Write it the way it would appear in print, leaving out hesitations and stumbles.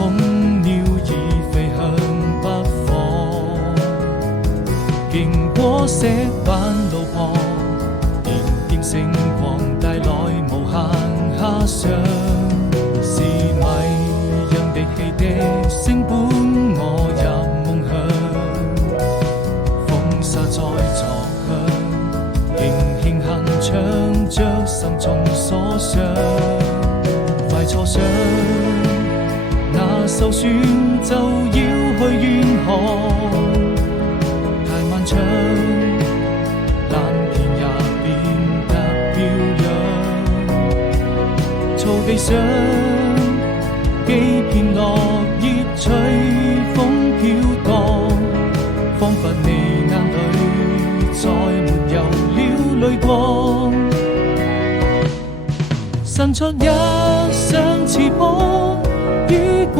空鳥已飛向北方，經過石板路旁，點點星光帶來無限遐想，是迷人的汽笛聲伴我入夢鄉，風沙在作響，輕輕哼唱着心中所想，快坐上那艘船就要去遠航，太漫長，藍天也變得飄揚，草地上幾片落葉隨風飄蕩，彷彿你眼裏再沒有了淚光，伸出一雙翅膀，雨過